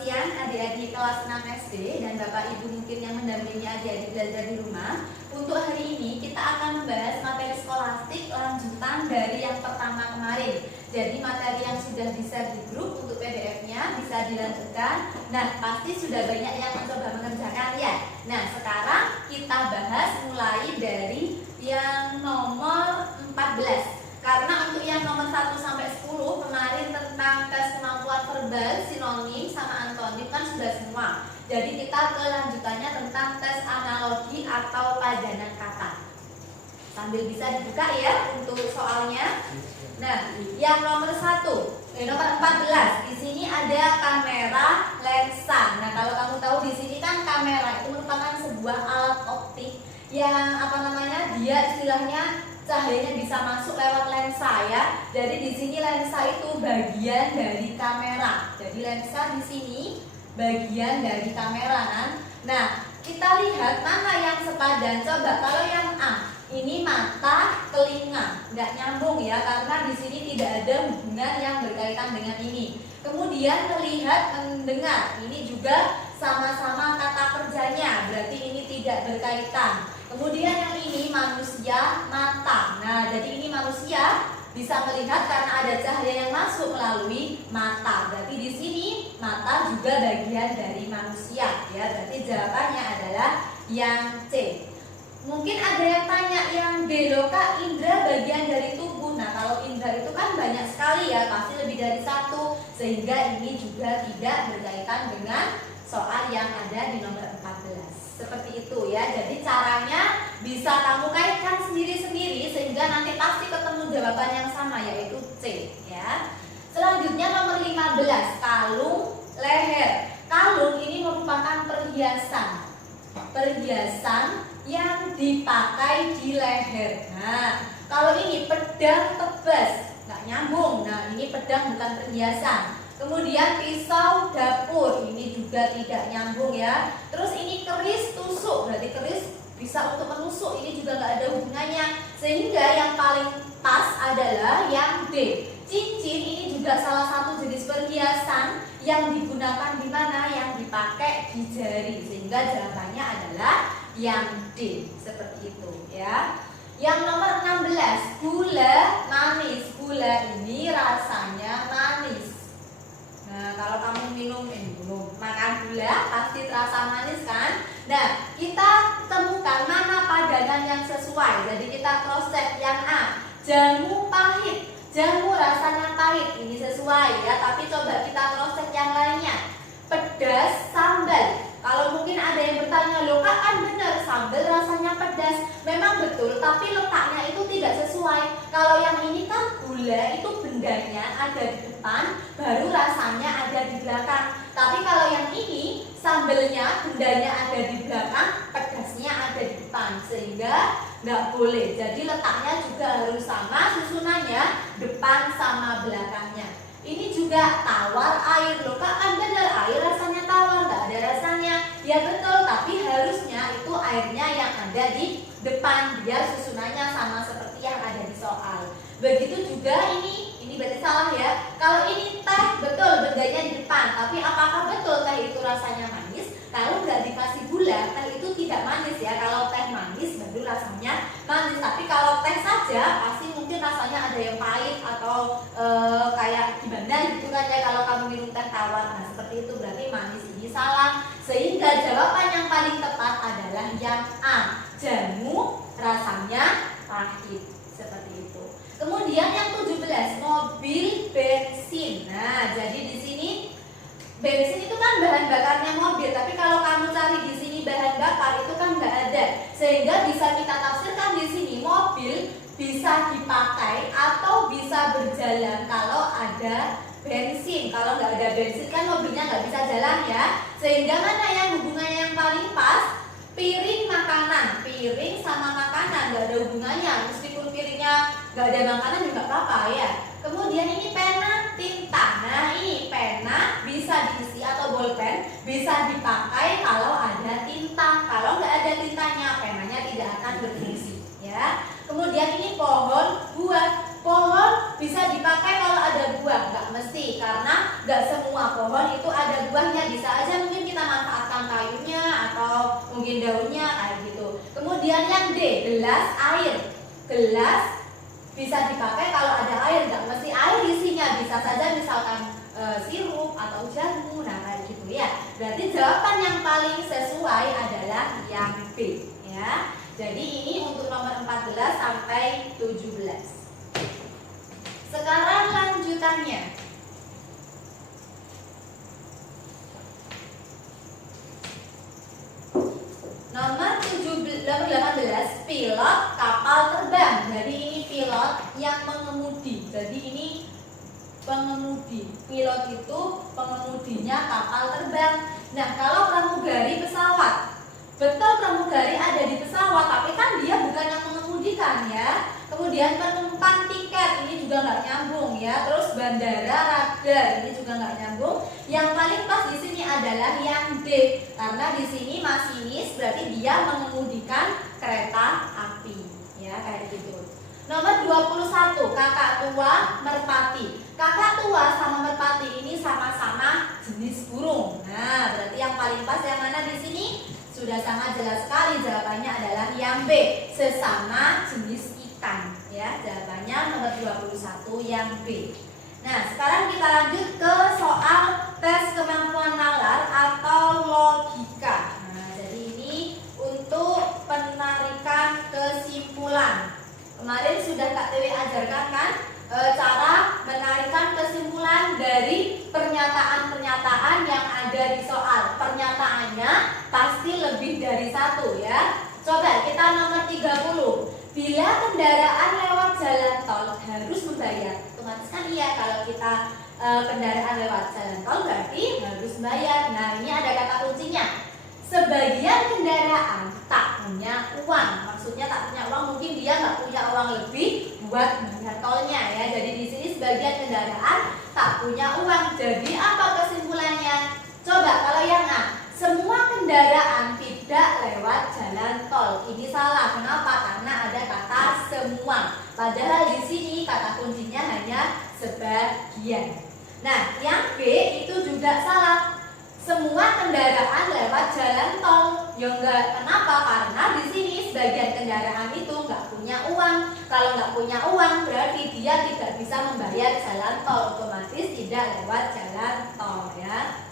siang adik-adik kelas 6 SD dan Bapak Ibu mungkin yang mendampingi adik-adik belajar di rumah. Untuk hari ini kita akan membahas materi skolastik lanjutan dari yang pertama kemarin. Jadi materi yang sudah di-share di grup untuk PDF-nya bisa dilanjutkan. Nah, pasti sudah banyak yang mencoba mengerjakan ya. Nah, sekarang kita bahas mulai dari yang nomor 14. Karena untuk yang nomor 1 sampai 10 kemarin tentang tes kemampuan verbal, sinonim sama antonim kan sudah semua. Jadi kita ke lanjutannya tentang tes analogi atau padanan kata. Sambil bisa dibuka ya untuk soalnya. Nah, yang nomor 14. Di sini ada kamera lensa. Nah, kalau kamu tahu di sini kan kamera itu merupakan sebuah alat optik yang dia istilahnya cahayanya bisa masuk lewat lensa ya. Jadi di sini lensa itu bagian dari kamera. Jadi lensa di sini bagian dari kamera kan. Nah, kita lihat mana yang sepadan. Coba kalau yang A, ini mata, telinga, nggak nyambung ya karena di sini tidak ada hubungan yang berkaitan dengan ini. Kemudian melihat, mendengar, ini juga sama-sama kata kerjanya, berarti ini tidak berkaitan. Kemudian yang ini manusia, mata. Nah, jadi ini manusia bisa melihat karena ada cahaya yang masuk melalui mata. Berarti di sini mata juga bagian dari manusia ya. Berarti jawabannya adalah yang C. Mungkin ada yang tanya yang D, loh Kak, indra bagian dari tubuh. Nah, kalau indra itu kan banyak sekali ya, pasti lebih dari satu. Sehingga ini juga tidak berkaitan dengan soal yang ada di nomor 14. Seperti itu ya. Jadi caranya bisa kamu kaitkan sendiri-sendiri sehingga nanti pasti ketemu jawaban yang sama yaitu C ya. Selanjutnya nomor 15, kalung leher. Kalung ini merupakan perhiasan. Perhiasan yang dipakai di leher. Nah, kalau ini pedang tebas, nggak nyambung. Nah, ini pedang bukan perhiasan. Kemudian pisau dapur, ini juga tidak nyambung ya. Terus ini keris tusuk, berarti keris bisa untuk menusuk, ini juga nggak ada hubungannya. Sehingga yang paling pas adalah yang D. Cincin ini juga salah satu jenis perhiasan yang digunakan di mana? Yang dipakai di jari. Sehingga jawabannya adalah yang D, seperti itu ya. Yang nomor 16, gula manis. Gula ini rasanya manis. Nah, kalau kamu makan gula pasti terasa manis kan? Nah, kita temukan mana padanan yang sesuai. Jadi kita cross check yang A, jamu pahit. Jamu rasanya pahit, ini sesuai ya. Tapi coba kita cross check yang lainnya. Pedas sambal. Kalau mungkin ada yang bertanya, loh Kak, kan benar sambal rasanya pedas. Memang betul, tapi letaknya itu tidak sesuai. Kalau yang ini kan gula itu bendanya ada di depan, baru rasanya ada di belakang. Tapi kalau yang ini sambalnya bendanya ada di belakang, pedasnya ada di depan, sehingga nggak boleh. Jadi letaknya juga harus sama, susunannya depan sama belakangnya. Ini juga tawar air, loh Kak, kan benar air rasanya tawar, nggak ada rasanya. Ya betul, tapi harusnya itu airnya yang ada di depan biar susunannya sama seperti yang ada di soal. Begitu juga ini berarti salah ya. Kalau ini teh, betul bendanya di depan, tapi apakah betul teh itu rasanya manis? Kalau nggak dikasih gula, teh itu tidak manis ya. Kalau teh manis baru rasanya manis. Tapi kalau teh saja pasti mungkin rasanya ada yang pahit atau kayak gimana gitu kan ya kalau kamu minum teh tawar. Nah, seperti itu berarti manis ini salah. Sehingga jawaban yang paling tepat adalah yang A, jamu rasanya pahit. Seperti itu. Kemudian yang 17, mobil bensin. Nah, jadi di sini bensin itu kan bahan bakarnya mobil, tapi kalau kamu cari di sini bahan bakar itu kan nggak ada. Sehingga bisa kita tafsirkan di sini mobil bisa dipakai atau bisa berjalan kalau ada bensin. Kalau nggak ada bensin kan mobilnya nggak bisa jalan ya. Sehingga mana yang hubungannya yang paling pas? Piring makanan, piring sama makanan nggak ada hubungannya. Meskipun piringnya nggak ada makanan juga apa-apa ya. Kemudian ini pena, tinta. Nah, ini pena bisa diisi atau bolpen bisa dipakai kalau ada tinta. Kalau nggak ada tintanya, penanya tidak akan berfungsi ya. Kemudian ini pohon buah. Pohon bisa dipakai kalau ada buah, nggak mesti karena nggak semua pohon itu ada buahnya. Di Kemudian yang D, gelas air. Gelas bisa dipakai kalau ada air, nggak mesti air isinya, bisa saja misalkan sirup atau jamu, nah kayak gitu ya. Berarti jawaban yang paling sesuai adalah yang B ya. Jadi ini untuk nomor 14 sampai 17. Sekarang lanjutannya. Nomor 18, pilot kapal terbang. Jadi ini pilot yang mengemudi. Jadi ini pengemudi. Pilot itu pengemudinya kapal terbang. Nah, kalau pramugari pesawat. Betul, pramugari ada di pesawat, tapi kan dia bukan yang mengemudikan ya. Kemudian penumpang tiket, ini juga nggak nyambung ya. Terus bandara, radar, ini juga nggak nyambung. Yang paling pas di sini adalah yang D, karena di sini masinis berarti dia mengemudikan kereta api ya, kayak gitu. Nomor 21, kakak tua merpati. Kakak tua sama merpati ini sama-sama jenis burung. Nah, berarti yang paling pas yang mana di sini? Sudah sangat jelas sekali, jawabannya adalah yang B, sesama jenis ikan ya. Jawabannya nomor 21 yang B. Nah, sekarang kita lanjut ke soal tes kemampuan nalar atau logika. Nah, jadi ini untuk penarikan kesimpulan. Kemarin sudah Kak Dewi ajarkan kan cara menarikan kesimpulan dari pernyataan-pernyataan yang ada di soal. Pernyataannya pasti lebih dari satu ya. Coba kita nomor 30. Bila kendaraan lewat jalan tol harus membayar. Otomatis kan iya, kalau kita kendaraan lewat jalan tol berarti harus bayar. Nah, ini ada kata kuncinya. Sebagian kendaraan tak punya uang. Maksudnya tak punya uang, mungkin dia nggak punya uang lebih buat bayar tolnya ya. Jadi di sini sebagian kendaraan tak punya uang. Jadi apa kesimpulannya? Coba kalau yang A, semua kendaraan tidak lewat jalan tol. Ini salah. Kenapa? Karena ada kata semua. Padahal di sini kata kuncinya hanya sebagian. Nah, yang B itu juga salah. Semua kendaraan lewat jalan tol. Ya enggak. Kenapa? Karena di sini sebagian kendaraan itu nggak punya uang. Kalau nggak punya uang berarti dia tidak bisa membayar jalan tol, otomatis tidak lewat jalan tol ya.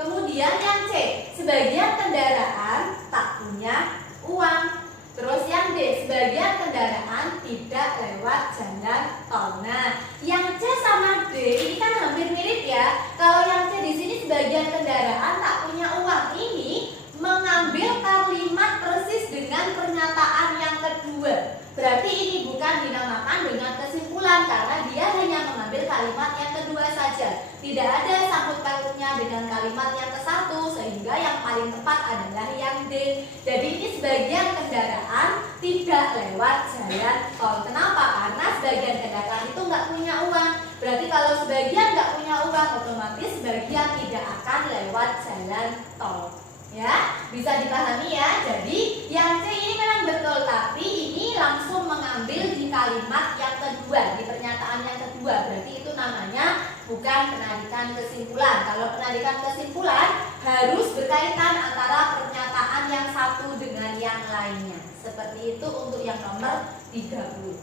Kemudian yang C, sebagian kendaraan tak punya uang. Terus yang D, sebagian kendaraan tidak lewat jalan tol. Nah, yang C sama D ini kan hampir mirip ya. Kalau yang C di sini sebagian kendaraan tak punya uang, ini mengambil kalimat persis dengan pernyataan yang kedua. Berarti ini bukan dinamakan dengan kesimpulan karena dia hanya mengambil kalimat yang kedua saja. Tidak ada sangkut pautnya dengan kalimat yang ke-1, sehingga yang paling tepat adalah yang D. Jadi ini sebagian kendaraan tidak lewat jalan tol. Kenapa? Karena sebagian kendaraan itu nggak punya uang. Berarti kalau sebagian nggak punya uang, otomatis sebagian tidak akan lewat jalan tol. Ya, bisa dipahami ya. Jadi yang C ini memang betul, tapi ini langsung mengambil di kalimat yang kedua, di pernyataan yang kedua. Berarti itu namanya bukan penarikan kesimpulan. Kalau penarikan kesimpulan harus berkaitan antara pernyataan yang satu dengan yang lainnya. Seperti itu untuk yang nomor 30.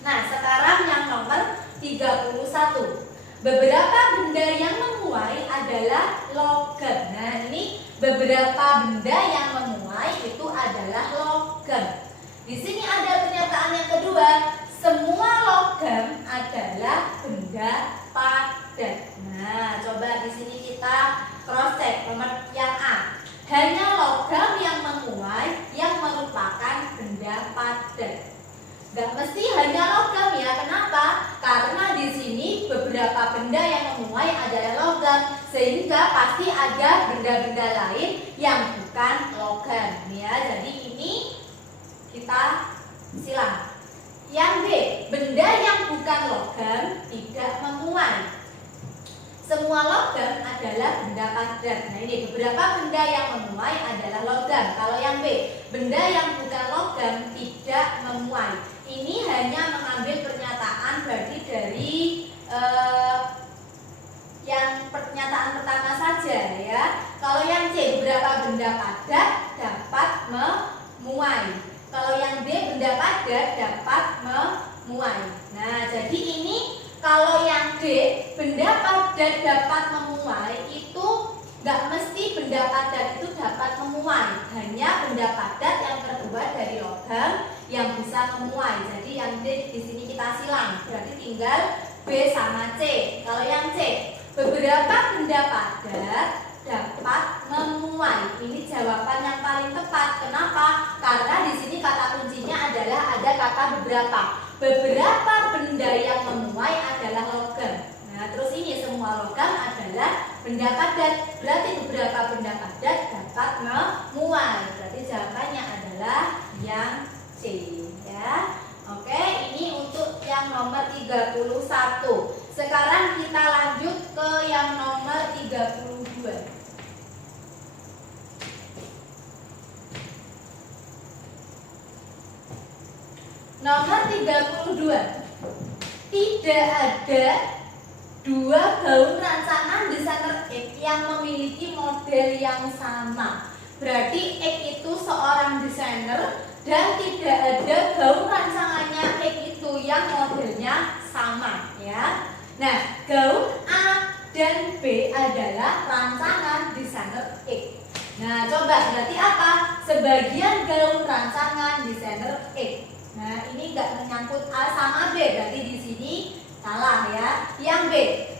Nah, sekarang yang nomor 31. Beberapa benda yang memuai adalah logam. Nah, ini beberapa benda yang memuai itu adalah logam. Di sini ada pernyataan yang kedua, semua logam adalah benda padat. Nah, coba di sini kita cross check nomor yang A. Hanya logam yang memuai yang merupakan benda padat. Gak mesti hanya logam ya. Kenapa? Karena di sini beberapa benda yang memuai adalah logam, sehingga pasti ada benda-benda lain yang bukan logam ya. Jadi ini kita silang. Yang B, benda yang bukan logam tidak memuai. Semua logam adalah benda padat. Nah, ini beberapa benda yang memuai adalah logam. Kalau yang B, benda yang bukan logam tidak memuai. Ini hanya mengambil pernyataan berarti dari yang pernyataan pertama saja ya. Kalau yang C, beberapa benda padat dapat memuai. padat dapat memuai. Nah, jadi ini kalau yang D, benda padat dapat memuai itu nggak mesti benda padat itu dapat memuai. Hanya benda padat yang terbuat dari logam yang bisa memuai. Jadi yang D di sini kita silang. Berarti tinggal B sama C. Kalau yang C, beberapa benda padat dapat memuai. Ini jawaban yang paling tepat. Kenapa? Karena di sini kata kuncinya adalah ada kata beberapa. Beberapa benda yang memuai adalah logam. Nah, terus ini semua logam adalah benda padat. Berarti beberapa benda padat dapat memuai. Berarti jawabannya adalah yang C, ya. Oke, ini untuk yang nomor 31. Sekarang kita lanjut ke yang nomor 32. Nomor 32. Tidak ada dua gaun rancangan desainer X yang memiliki model yang sama. Berarti X itu seorang desainer dan tidak ada gaun rancangannya X itu yang modelnya sama, ya. Nah, gaun A dan B adalah rancangan desainer X. Nah, coba berarti apa? Sebagian gaun rancangan desainer X. Nah, ini nggak menyangkut A sama B, berarti di sini salah, ya. Yang B,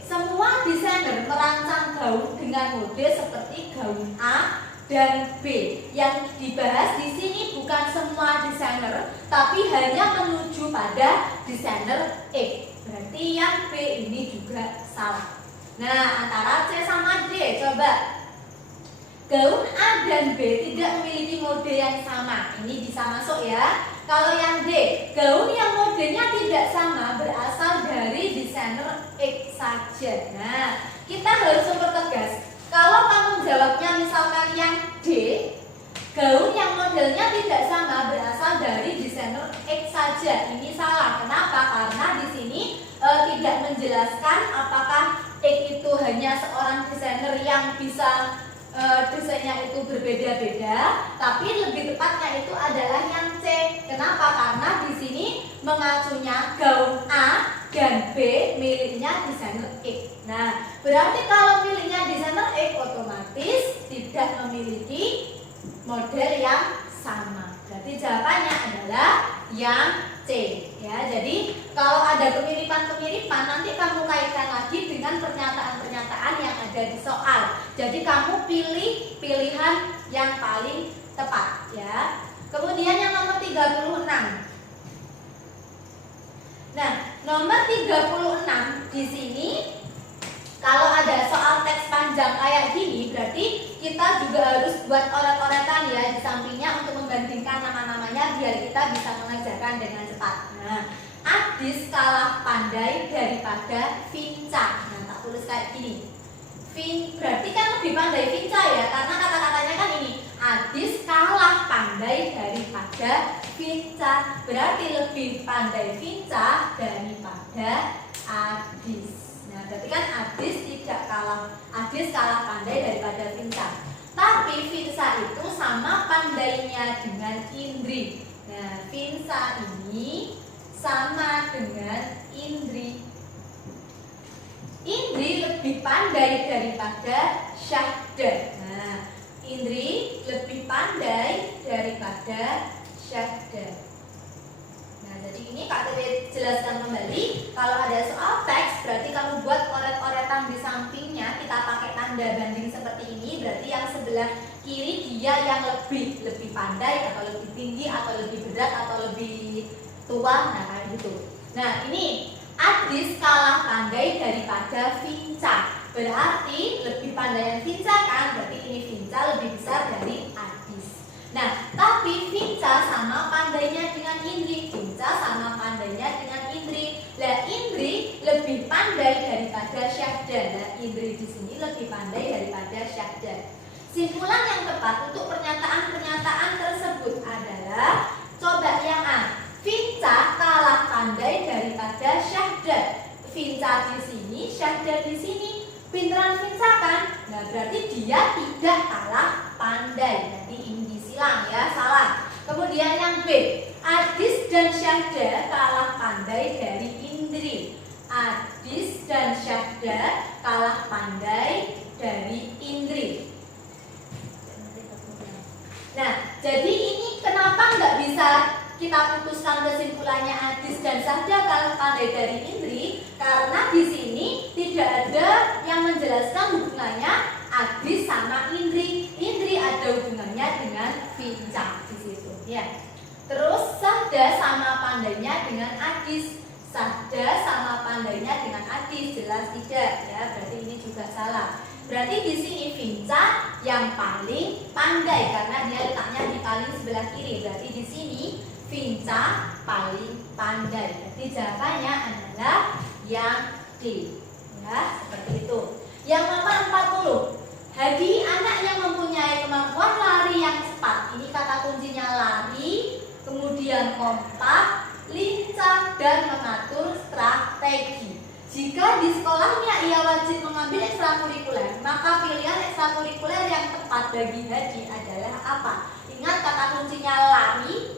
semua desainer merancang gaun dengan model seperti gaun A dan B. Yang dibahas di sini bukan semua desainer, tapi hanya menuju pada desainer X. Berarti yang B ini juga salah. Nah, antara C sama D, coba. Gaun A dan B tidak memiliki model yang sama. Ini bisa masuk, ya. Kalau yang D, gaun yang modelnya tidak sama berasal dari desainer X saja. Nah, kita harus mempertegas. Kalau kamu jawabnya misalkan yang D, gaun yang modelnya tidak sama berasal dari desainer X saja. Ini salah. Kenapa? Karena di sini tidak menjelaskan apakah X itu hanya seorang desainer yang bisa desainnya itu berbeda-beda, tapi lebih tepatnya itu adalah yang C. Kenapa? Karena di sini mengacunya gaun A dan B miliknya desainer X. Nah, berarti kalau miliknya desainer X otomatis tidak memiliki model yang sama. Berarti jawabannya adalah yang C, ya. Jadi kalau ada kemiripan-kemiripan nanti kamu kaitkan lagi dengan pernyataan-pernyataan yang ada di soal. Jadi kamu pilih pilihan yang paling tepat, ya. Kemudian yang nomor 36. Nah, nomor 36 di sini kalau ada soal teks panjang kayak gini, berarti kita juga harus buat oret-oretan, ya, di sampingnya untuk membandingkan nama-namanya biar kita bisa mengerjakan dengan cepat. Nah, Adis kalah pandai daripada Vinca. Nah, tak tulis kayak gini. Berarti kan lebih pandai Vinca, ya, karena kata-katanya kan ini. Adis kalah pandai daripada Vinca. Berarti lebih pandai Vinca daripada Adis. Nah, berarti kan Adis kalah pandai daripada Vinca. Tapi Vinca itu sama pandainya dengan Indri. Nah, Vinca ini sama dengan Indri. Indri lebih pandai daripada Syahda. Nah, Indri lebih pandai daripada Syahda. Nah, jadi ini Kak Tete jelaskan kembali. Kalau ada soal teks, berarti kamu buat oret-oretan di sampingnya. Kita pakai tanda banding seperti ini. Berarti yang sebelah kiri dia yang lebih pandai atau lebih tinggi atau lebih berat atau lebih tua. Nah, kayak gitu. Nah, ini Adis kalah pandai daripada Vinca. Berarti lebih pandai yang Vinca kan? Berarti ini Vinca lebih besar dari Adis. Nah, tapi Vinca sama pandainya dengan Indri. Vinca sama pandainya dengan Indri. Lah, Indri lebih pandai daripada Syahda. Nah, Indri di sini lebih pandai daripada Syahda. Simpulan yang tepat untuk pernyataan-pernyataan tersebut adalah coba yang A. Vinca kalah pandai daripada Syahda. Vinca di sini, Syahda di sini. Pinteran Vinca kan? Nah, berarti dia tidak kalah pandai. Jadi ini disilang, ya, salah. Kemudian yang B. Adis dan Syahda dari Indri. Nah, jadi ini kenapa nggak bisa kita putuskan kesimpulannya Adis dan Sahda kalau pandai dari Indri? Karena di sini tidak ada yang menjelaskan hubungannya Adis sama Indri. Indri ada hubungannya dengan Vinca di situ, ya. Terus Sahda sama pandainya dengan Adis. Sahda sama pandainya dengan Adis, jelas tidak, ya. Berarti ini juga salah. Berarti di sini Vinca yang paling pandai karena dia letaknya di paling sebelah kiri. Berarti di sini Vinca paling pandai. Jadi jawabannya adalah yang D. Ya, seperti itu. Yang nomor 40. Hadi anak yang mempunyai kemampuan lari yang cepat. Ini kata kuncinya lari, kemudian kompak, lincah, dan mengatur strategi. Jika di sekolahnya ia wajib mengambil ekstrakurikuler, maka pilihan ekstrakurikuler yang tepat bagi Hadi adalah apa? Ingat kata kuncinya lari,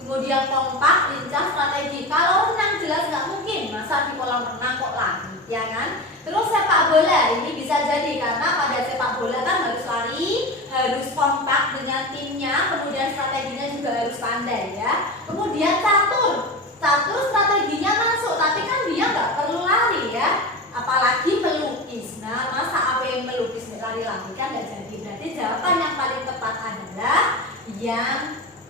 kemudian kompak, lincah, strategi. Kalau renang jelas nggak mungkin, masa di kolam renang kok lari, ya kan? Terus sepak bola, ini bisa jadi karena pada sepak bola kan harus lari, harus kompak dengan timnya, kemudian strateginya juga harus pandai, ya. Kemudian catur strateginya masuk, tapi kan dia nggak perlu lari, ya. Apalagi melukis. Nah, masa apa yang melukis lari-lari kan nggak jadi. Berarti jawaban yang paling tepat adalah yang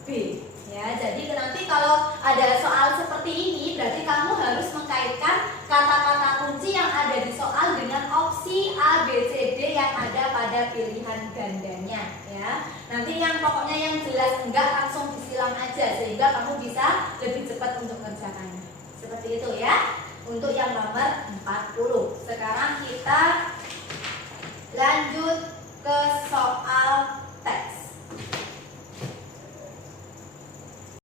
B. Ya, jadi nanti kalau ada soal seperti ini, berarti kamu harus mengkaitkan kata-kata kunci yang ada di soal dengan opsi A, B, C, D yang ada pada pilihan gandanya, ya. Nanti yang pokoknya yang jelas enggak langsung disilang aja sehingga kamu bisa lebih cepat untuk mengerjakannya. Seperti itu, ya. Untuk yang nomor 40.